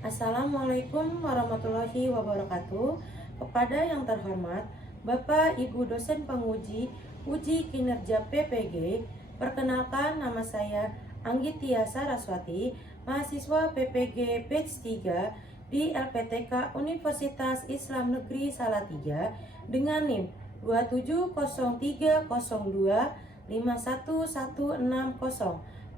Assalamualaikum warahmatullahi wabarakatuh. Kepada yang terhormat Bapak Ibu dosen penguji uji kinerja PPG, perkenalkan nama saya Anggitia Saraswati, mahasiswa PPG Batch 3 di LPTK Universitas Islam Negeri Salatiga dengan NIM 270302511160.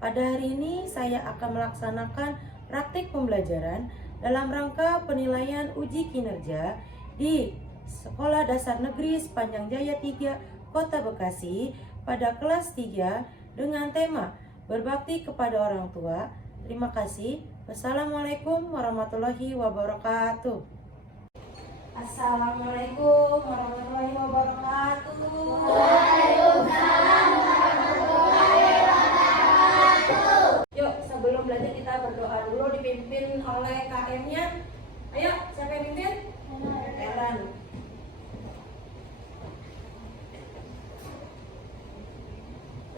Pada hari ini saya akan melaksanakan praktik pembelajaran dalam rangka penilaian uji kinerja di Sekolah Dasar Negeri Sepanjang Jaya 3 Kota Bekasi pada kelas 3 dengan tema berbakti kepada orang tua. Terima kasih. Wassalamualaikum warahmatullahi wabarakatuh. Assalamualaikum warahmatullahi wabarakatuh. Waalaikumsalam warahmatullahi wabarakatuh. Yuk, sebelum belajar kita berdoa dulu dipimpin oleh KM-nya. Ayo, siapa yang pimpin? Ellen.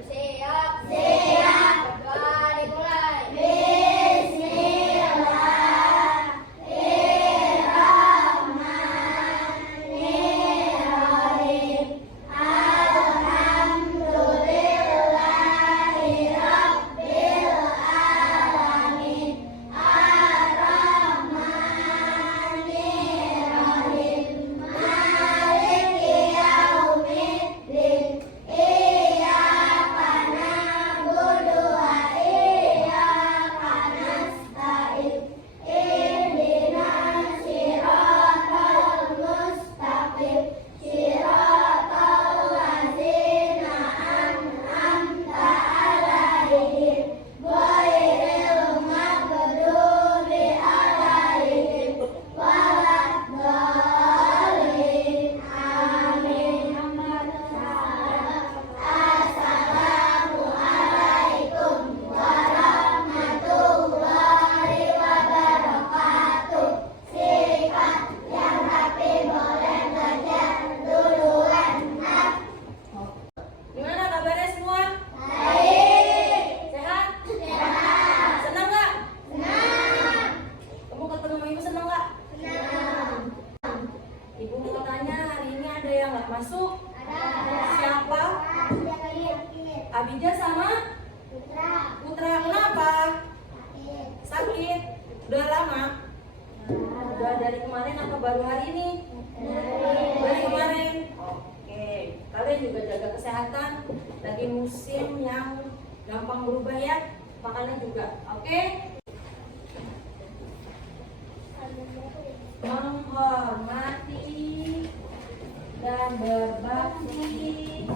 Siap. Berdoa dimulai. Bismillahirrahmanirrahim. Alhamdulillahirabbil alamin. Ar-Rahmanirrahim. Maliki yaumiddin. Iyyaka na'budu wa iyyaka nasta'in. Ihdinas siratal mustaqim. Siratal ladzina an'amta 'alaihim ghairil maghdubi 'alaihim waladdallin. Amin. Assalamualaikum warahmatullahi wabarakatuh. Sikat yang rapi boleh belajar duluan. Gimana kabarnya semua? Baik. Sehat? Sehat. Senang nggak? Senang. Kamu ketemu ibu senang nggak? Senang. Ibu mau tanya, hari ini ada yang nggak masuk? Ada. Siapa? Sakit. Abijah sama Putra. Putra. Kenapa? Sakit. Sakit? Udah lama? Udah dari kemarin apa baru hari ini? Dari kemarin. Oke, kalian juga jaga kesehatan. Lagi musim yang gampang berubah ya. Makanan juga. Oke? Menghormati dan berbakti.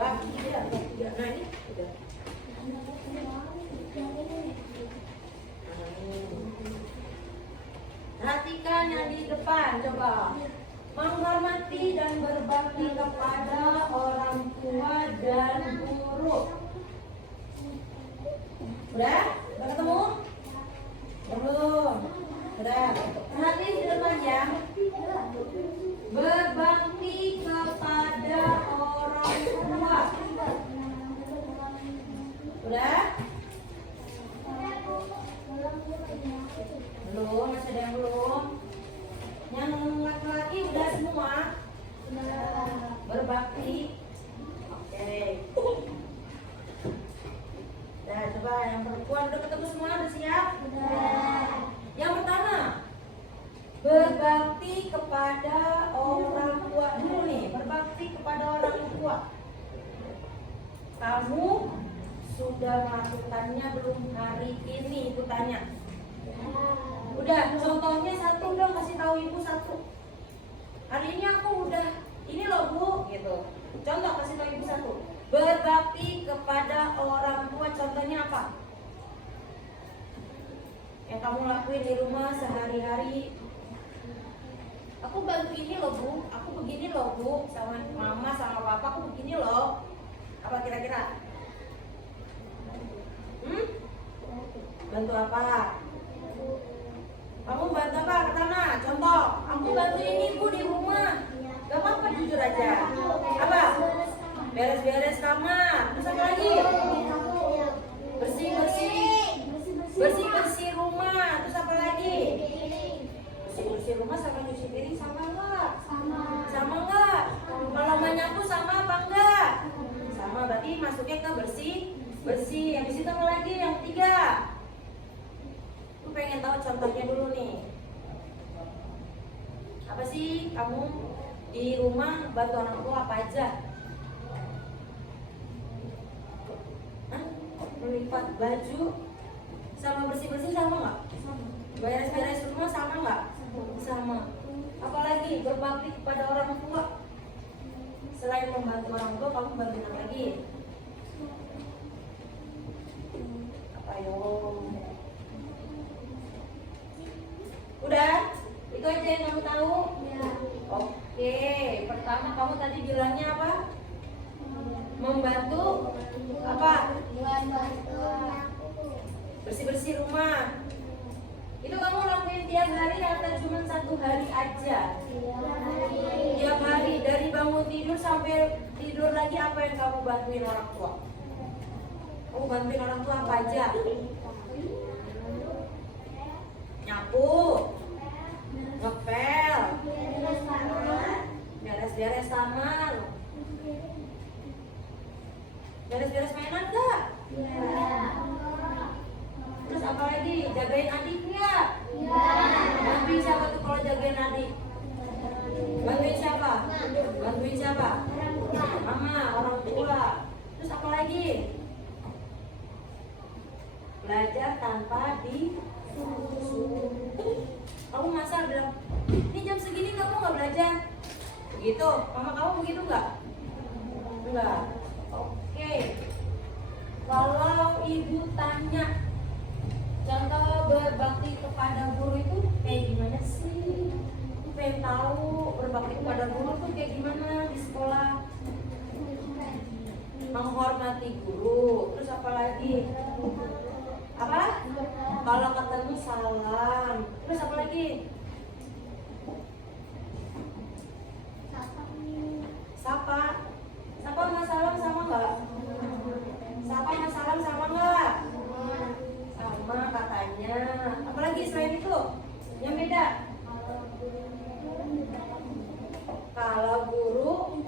Bakti ya, bakti ya. Nah ini udah. Perhatikan yang di depan, coba. Menghormati dan berbakti kepada orang tua dan guru. Udah? Udah ketemu? Belum. Udah. Perhatiin di depan ya. Berbakti kepada orang tua. Udah? Belum, masih ada yang belum. Yang laki-laki udah semua. Berbakti. Oke. Nah, coba yang perempuan udah ketemu semua, udah siap? Yang pertama, berbakti kepada orang tua dulu nih. Berbakti kepada orang tua. Kamu sudah melakukannya belum hari ini? Ibu tanya. Udah, contohnya satu dong, kasih tahu ibu satu. Hari ini aku udah, ini loh bu, gitu. Contoh, kasih tahu ibu satu. Berbakti kepada orang tua, contohnya apa? Yang kamu lakuin di rumah sehari-hari. Aku bantu ini loh bu, aku begini loh bu, sama mama sama papa aku begini loh. Apa kira-kira? Bantu apa? Kamu bantu apa? Pertama, contoh, aku bantu ini bu di rumah. Gak apa-apa, jujur aja. Apa? Beres-beres kamar. Terus apa lagi? Bersih-bersih rumah. Terus apa lagi? bersih rumah sama cuci piring sama nggak? Sama. Sama nggak? Kalau menyapu sama apa enggak? Sama, berarti masuknya ke bersih. Habis itu apa lagi yang ketiga? Aku pengen tahu contohnya dulu nih. Apa sih kamu di rumah bantu orang tua apa aja? Hah? Melipat baju sama bersih-bersih sama nggak? Beres-beres rumah sama nggak? Sama. Apalagi berbakti kepada orang tua. Selain membantu orang tua, kamu bantu apa lagi? Apa yo? Udah? Itu aja yang kamu tahu? Ya. Oke, pertama kamu tadi bilangnya apa? Membantu apa? Membantu. Bersih-bersih rumah. Itu kamu lakuin tiap hari atau cuma 1 hari aja? Tiap hari, dari bangun tidur sampai tidur lagi, apa yang kamu bantuin orang tua? Kamu bantuin orang tua apa aja? Nyapu, ngepel, beres-beres kamar, beres-beres mainan enggak? Terus apa lagi? Jagain adiknya? Bantuin siapa tuh kalau jagain adik? Bantuin siapa? Bantuin siapa? Mama, orang tua. Terus apa lagi? Belajar tanpa disuruh. Kamu masa bilang, ini jam segini kamu nggak belajar? Begitu? Mama kamu begitu nggak? Enggak. Oke. Kalau ibu tanya, contoh berbakti kepada guru itu kayak gimana sih? Aku pengen tahu berbakti kepada guru tuh kayak gimana di sekolah. Menghormati guru. Terus apa lagi? Apa? Kalau ketemu salam. Terus apa lagi? Sapa. Sapa sama salam sama nggak? Sapa sama salam sama nggak? Sama katanya. Apalagi selain itu yang beda? Kalau guru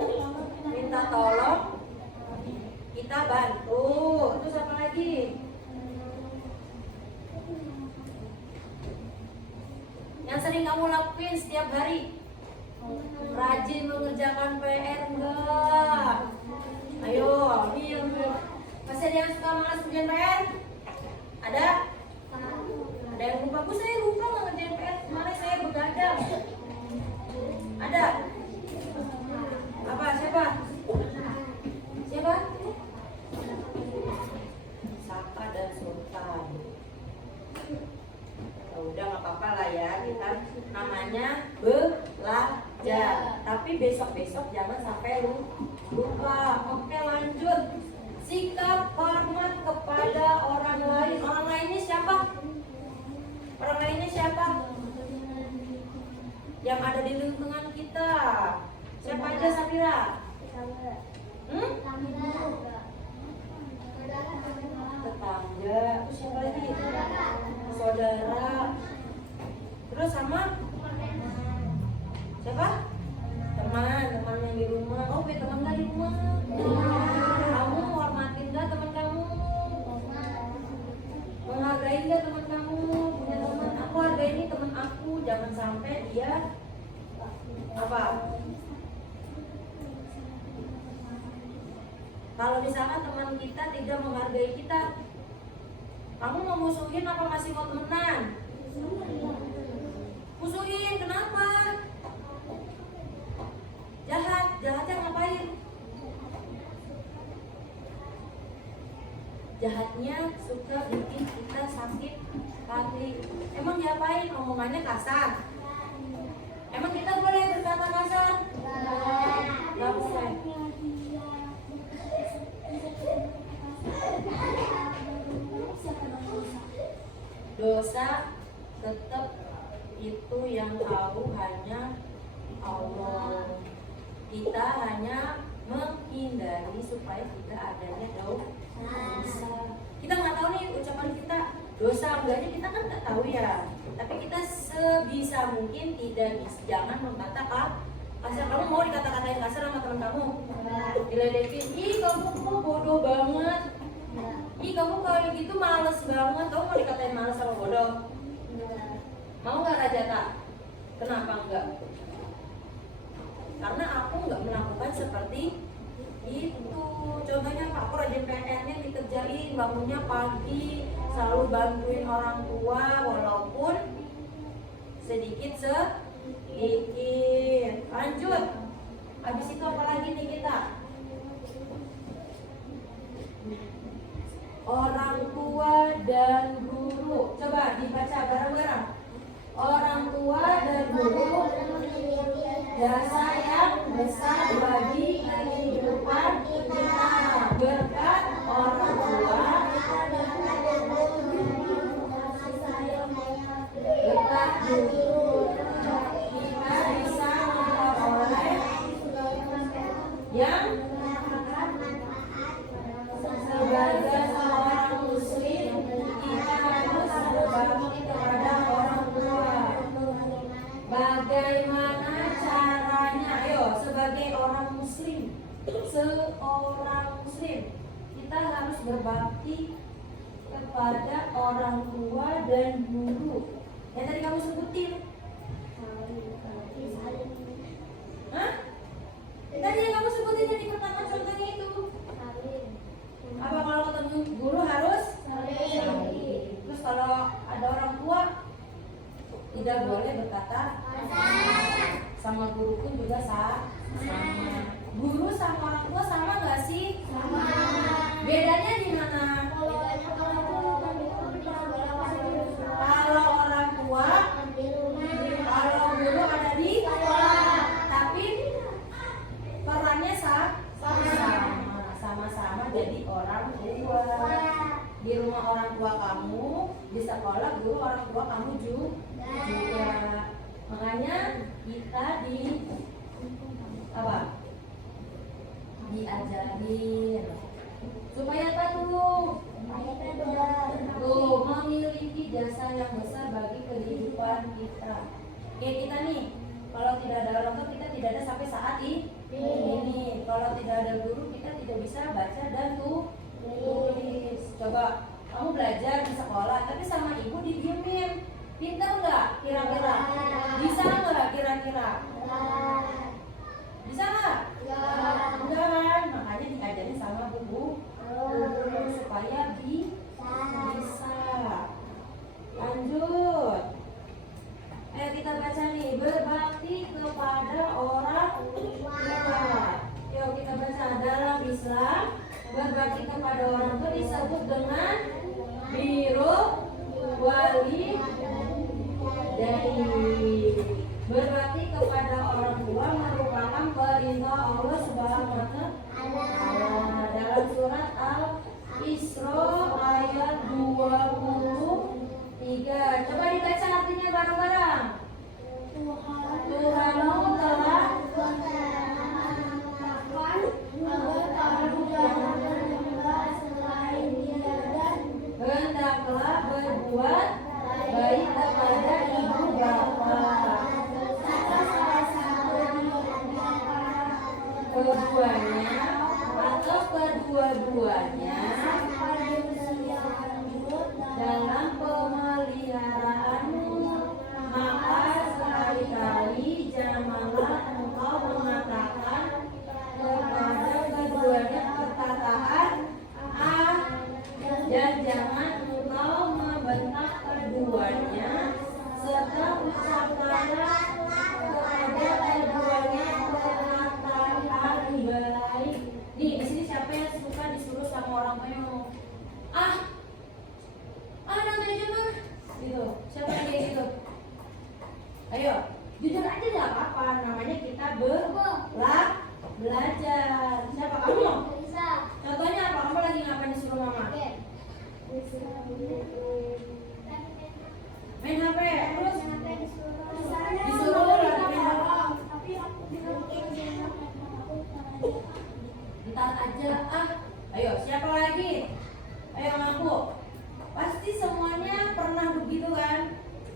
minta tolong, kita bantu. Terus apa lagi? Yang sering kamu lakuin setiap hari? Rajin mengerjakan PR enggak? Ayo, ini yang masih ada yang suka malas kerjain PR? Ada? Ada yang lupa? Bu, saya lupa nggak ngerjain PR. Kemarin saya begadang. Ada? Apa? Siapa? Siapa? Saka dan Sultan. Ya udah nggak apa-apa lah ya, kita namanya belajar. Tapi besok-besok jangan sampai lupa. Oke, lanjut. Sikap hormat kepada orang lain. Orang lainnya siapa? Orang lainnya siapa? Yang ada di lingkungan kita. Siapa aja, Safira? Tetangga. Terus siapa lagi? Saudara. Terus sama siapa? Teman yang di rumah. Oh, punya teman nggak di rumah? Kamu hormatin nggak teman kamu? Menghargai nggak teman kamu? Punya teman, aku hargai ini teman aku. Jangan sampai dia apa? Kalau misalkan teman kita tidak menghargai kita, kamu mau musuhin apa masih mau temenan? Musuhin, kenapa? Jahatnya ngapain? Jahatnya suka bikin kita sakit hati. Emang diapain? Omongannya kasar. Emang kita boleh berkata kasar? Gak boleh. Dosa tetap itu yang tahu hanya Allah. Kita hanya menghindari supaya tidak adanya dosa. Kita nggak tahu nih ucapan kita dosa enggaknya kita kan nggak tahu ya. Tapi kita sebisa mungkin jangan berkata kasar. Kamu mau dikata-katain kasar sama teman kamu? Diledekin, ih kamu kok bodoh banget. Ih kamu kayak gitu males banget. Kamu mau dikatain males sama bodoh? Mau nggak Rajata? Kenapa enggak? Karena aku nggak melakukan seperti itu. Contohnya Pak, aku rajin PR-nya dikerjain, bangunnya pagi, selalu bantuin orang tua walaupun sedikit. Lanjut. Habis itu apa lagi nih kita? Orang tua dan guru. Coba dibaca bareng-bareng. Orang tua dan guru jasa yang besar bagi kehidupan kita. Berkat orang tua, berkat guru, kita bisa memperoleh yang sebagai seorang muslim kita harus berbakti kepada orang tua. Bagaimana caranya? Ayo, sebagai orang muslim, kita harus berbakti kepada orang tua dan guru. Yang tadi kamu sebutin. Hah? Tadi yang kamu sebutin tadi pertama contohnya itu. Apa kalau ketemu guru harus? Terus kalau ada orang tua tidak boleh berkata sama guru pun juga sama. Guru sama orang tua sama nggak sih? Sama. Bedanya di mana? Kalau orang tua, kalau guru ada di sekolah, tapi perannya sama-sama jadi orang tua. Di rumah orang tua kamu, di sekolah guru orang tua kamu juga. Makanya kita diajarin supaya apa tuh? Memiliki jasa yang besar bagi kehidupan kita. Kayak kita nih, kalau tidak ada orang tua kita tidak ada sampai saat ini. Kalau tidak ada guru kita tidak bisa baca dan tulis. Coba kamu belajar di sekolah tapi sama ibu didiemin, pintar nggak kira-kira? Bisa nggak kira-kira? Bisa nggak? Enggak kan? Makanya diajarin sama guru supaya bisa. Lanjut. Ayo kita baca nih, berbakti kepada orang tua. Yuk kita baca. Dalam Islam, berbakti kepada orang tua disebut dengan biru wali dari. Berbakti kepada orang tua merupakan perintah Allah Subhanahu wa Ta'ala dalam surat Al-Isra ayat 23. Coba dibaca artinya bareng-bareng. Tuhanmu telah hendaklah berbuat baik kepada ibu bapa. Keduanya atau kedua-duanya dalam pemeliharaanmu, maka sekali-kali janganlah engkau mengatakan kepada keduanya perkataan dan jangan engkau membentak keduanya serta ucapkanlah kepada keduanya perkataan baik. Nih, di sini siapa yang suka disuruh sama orang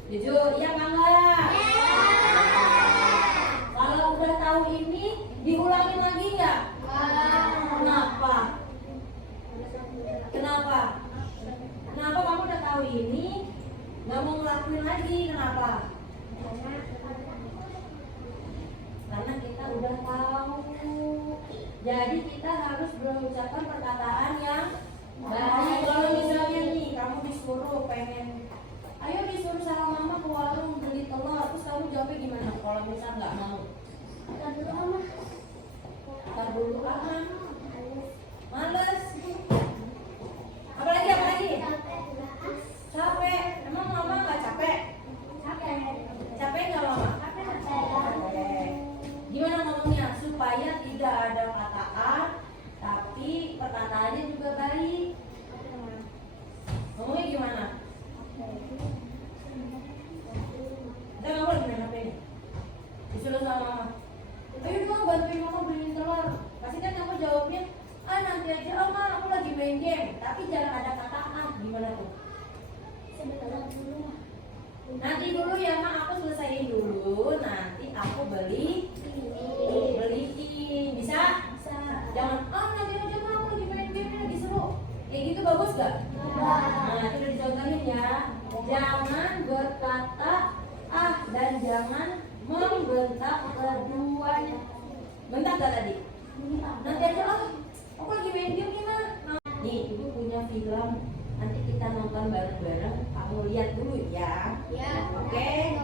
Jujur, iya apa enggak? Kalau udah tahu ini, diulangin lagi nggak? Kenapa? Kenapa? Kenapa kamu udah tahu ini, nggak mau ngelakuin lagi? Kenapa? Karena kita udah tahu. Jadi kita harus mengucapkan perkataan yang baik. Kalau misalnya nih, kamu disuruh ayo disuruh sama mama ke warung beli telur, terus kamu jawabnya gimana? Kalau misal nggak mau, ntar dulu ama, males. Apalagi? Capek. Emang mama nggak capek? Capek nggak mama? Capek. Gimana ngomongnya supaya tidak ada kata A, tapi perkataannya juga baik? Ngomongnya gimana? Kita kamu lagi main HP nih, disuruh sama mama, ayo dong bantuin mama beliin telur. Pasti kan kamu jawabnya, nanti aja oma, aku lagi main game. Tapi jangan ada kata A. Gimana tuh? Nanti dulu ya mak, aku selesaiin dulu, nanti aku beliin. Bisa? Jangan, nanti aja mak, aku lagi main game, lagi seru. Kayak gitu bagus gak? Nah, itu udah dicontohin ya. Jangan berkata dan jangan membentak keduanya. Bentak gak tadi? Nanti aja aku lagi main game gimana? Nih, ibu punya film. Nanti kita nonton bareng-bareng. Kamu lihat dulu ya. Oke?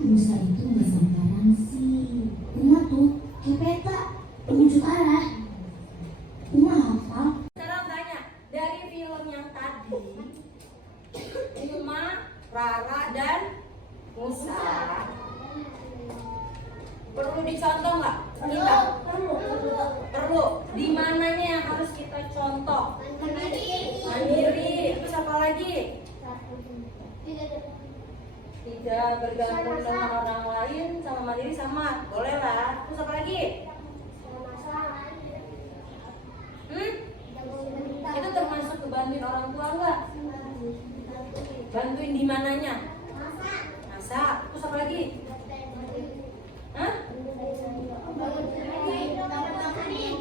Musa itu nggak sembarang sih. Uma tuh kayak peta penunjuk arah. Uma hafal. Sekarang tanya, dari film yang tadi, Uma, Rara, dan Musa perlu dicontoh nggak? Perlu. Di mananya yang harus kita contoh? Mandiri. Terus apa lagi? Tidak bergantung dengan orang lain, sama mandiri sama. Boleh lah. Terus apa lagi? Itu termasuk kebantuin orang tua nggak? Bantuin di mananya? Masak. Terus apa lagi?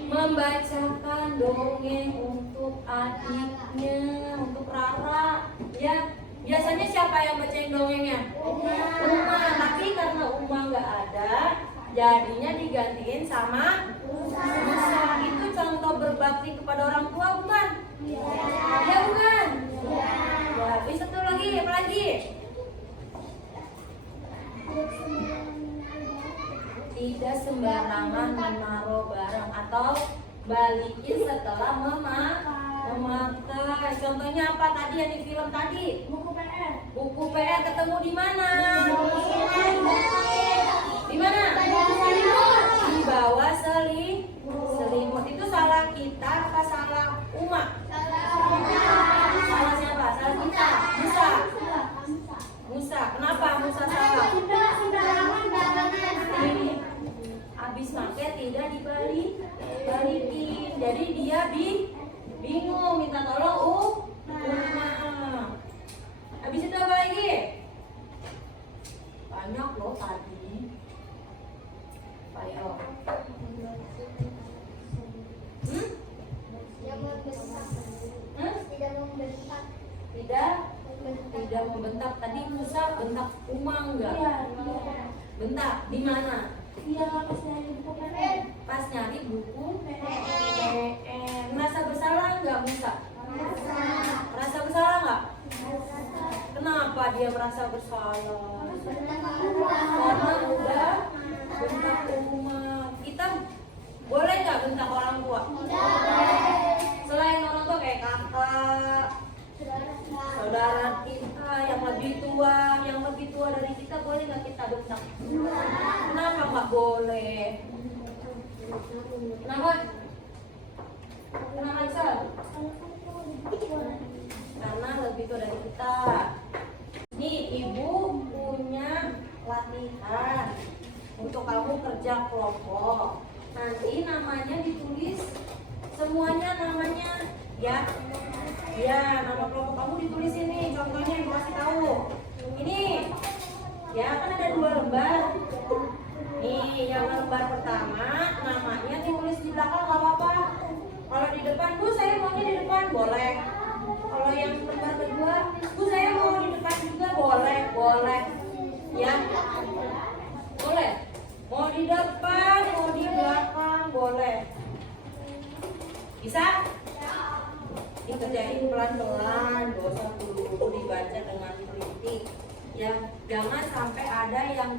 Membacakan dongeng untuk adiknya, untuk Rara. Ya, biasanya siapa yang bacain dongengnya? Uma. Tapi karena Uma nggak ada, jadinya digantiin sama Musa. Itu contoh berbakti kepada orang tua bukan? Ya bukan? Ya, bisa tuh lagi, apa lagi? Tidak sembarangan menaruh barang atau balikin setelah memakai. Contohnya apa tadi yang di film tadi? Buku PR ketemu di mana? Di mana? Di bawah selimut. Itu salah kita apa salah Uma? Salah siapa? Salah kita. tidak membentak. Tadi Musa bentak Uma enggak? Bentak di mana? Pas nyari buku PN. Merasa bersalah enggak Musa? Merasa bersalah enggak? Kenapa dia merasa bersalah? Karena udah bentak Uma. Kita boleh nggak bentak orang tua? Selain orang tua kayak kakak, saudara kita yang lebih tua dari kita, boleh nggak kita bentak? Kenapa nggak boleh? Kenapa? Kenapa Sal? Karena lebih tua dari kita. Nih ibu punya latihan untuk kamu kerja kelompok. Nanti namanya ditulis semuanya namanya ya. Ya, nama kelompok kamu ditulis ini. Contohnya ibu kasih tahu. Ini ya kan ada 2 lembar. Nih, yang lembar pertama namanya ditulis di belakang nggak apa-apa. Kalau di depan, Bu saya maunya di depan, boleh. Kalau yang lembar kedua, Bu saya mau di depan juga, boleh. Ya. Boleh. Mau di depan, mau di belakang, boleh. Bisa? Dikerjain pelan-pelan, dosa dulu dibaca dengan teliti. Ya, jangan sampai ada yang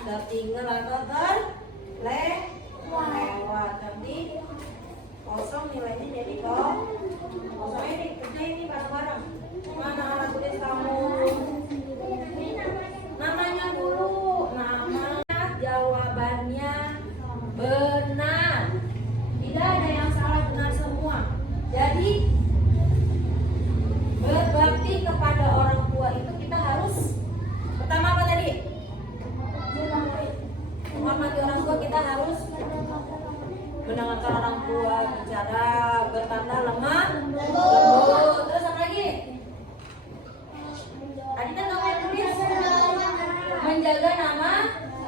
tertinggal atau terlewat. Nanti kosong nilainya jadi kosong. Ini kerjain ini bareng-bareng. Mana alat tulis kamu? Namanya dulu, namanya, jawabannya benar. Tidak ada yang salah, benar semua. Jadi berbakti kepada orang tua itu kita harus pertama apa tadi? Menghormati orang tua, kita harus mendengarkan orang tua bicara, berkata lemah lembut. Terus apa lagi? Tadi kan kamu yang tulis menjaga nama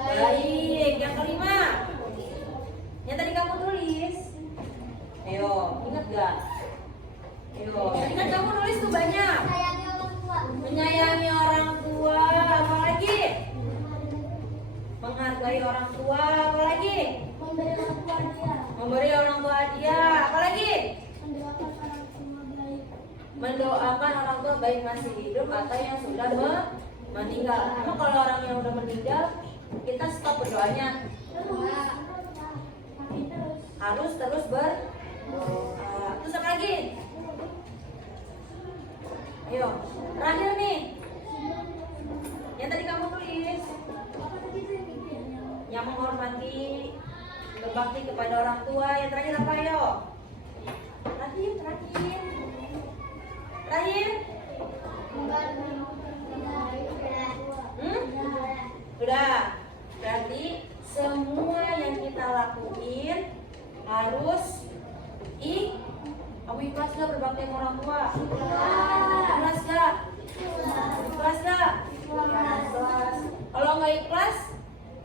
baik. Yang kelima, yang tadi kamu tulis, ayo ingat gak? Ayo, tadi kan kamu nulis tuh banyak. Menyayangi orang tua, apa lagi? Menghargai orang tua, apa lagi? Memberi orang tua hadiah, apa lagi? Mendoakan orang tua baik masih hidup atau yang sudah meninggal. Emang kalau orang yang udah meninggal, kita stop berdoanya? Harus terus berdoa. Terus apa lagi? Ayo, terakhir nih. Yang tadi kamu tulis, yang menghormati, berbakti kepada orang tua. Yang terakhir apa? Ayo. Terakhir. Sudah. Berarti semua yang kita lakuin harus kamu ikhlas gak berbakti sama orang tua? Ikhlas gak? Ikhlas gak? Ikhlas. Kalau nggak ikhlas,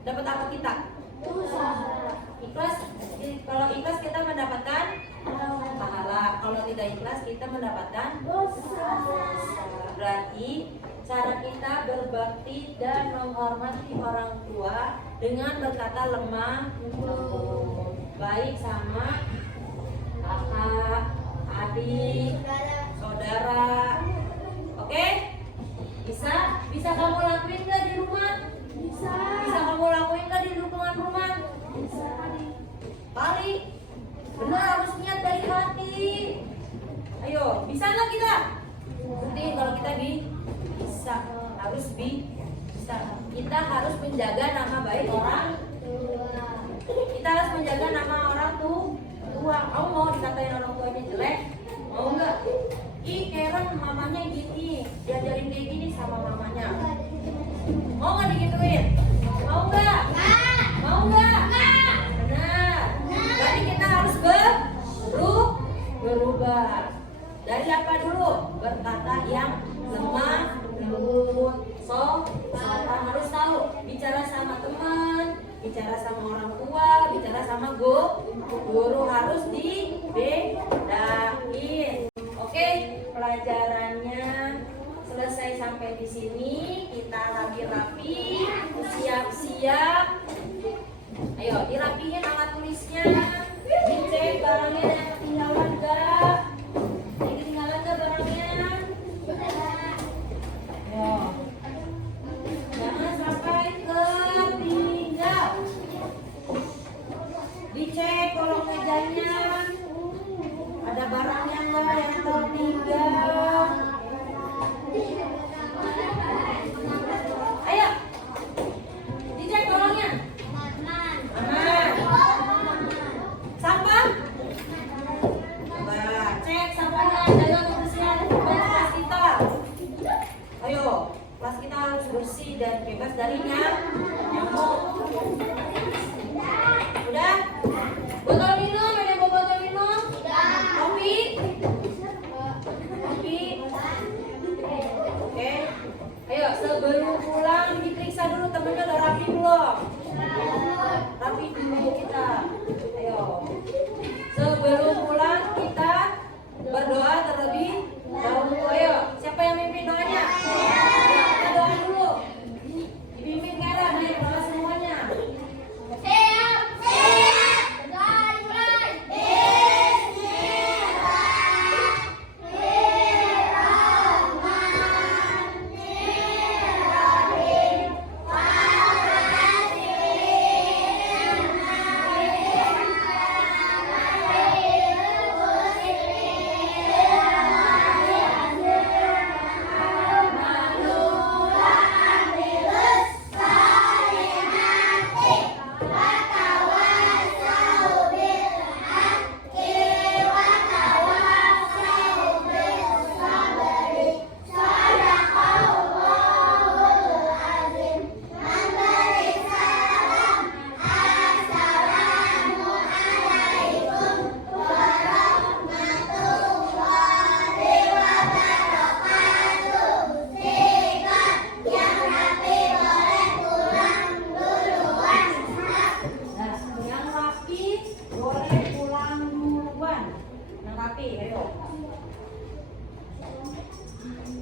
dapat apa kita? Ikhlas. Kalau ikhlas kita mendapatkan pahala. Kalau tidak ikhlas kita mendapatkan dosa. Berarti cara kita berbakti dan menghormati orang tua dengan berkata lemah lembut, baik sama kakak, adik, saudara. Oke? Bisa kamu lakuin nggak di rumah? Bisa kamu lakuin nggak di lingkungan rumah? Bisa. Kali benar, harus niat dari hati. Ayo, bisa nggak kita? Penting kalau kita bisa, harus bisa. Kita harus menjaga nama baik orang. Kita harus menjaga nama orang tua. Kamu mau dikatain orang tuanya jelek? Mau nggak? Karen mamanya gini, diajarin kayak gini sama mamanya. Mau nggak digituin? Mau nggak? Mau nggak? Benar. Jadi kita harus berubah. Dari apa dulu? Berkata yang lemah lembut. Kita harus tahu bicara sama teman, bicara sama orang tua, bicara sama guru harus dibedain. Oke, pembelajarannya selesai sampai di sini. Kita rapi-rapi, siap-siap. Ayo dirapihin alat tulisnya, dicek barangnya ada yang ketinggalan gak? Ada yang ketinggalan gak barangnya? Ayo, jangan sampai ketinggal. Dicek kolong mejanya, ada barangnya nggak yang tertinggal. Ayo, dicek kolongnya. Aman. Sampah? Coba cek sampahnya, jaga kebersihan kelas kita. Ayo, kelas kita harus bersih dan bebas dari nyamuk. Udah? Botol minum, ada yang bawa botol minum? Kopi? Kopi? Oke. Ayo, sebelum pulang diperiksa dulu temennya udah rapi belum? Rapi dulu kita. Ayo. Sebelum pulang kita berdoa terlebih dahulu. Ayo, siapa yang mimpin doanya? Kita doa dulu. Dipimpin Karen, ayo doa semuanya.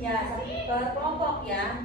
Ya, satu kelompok ya.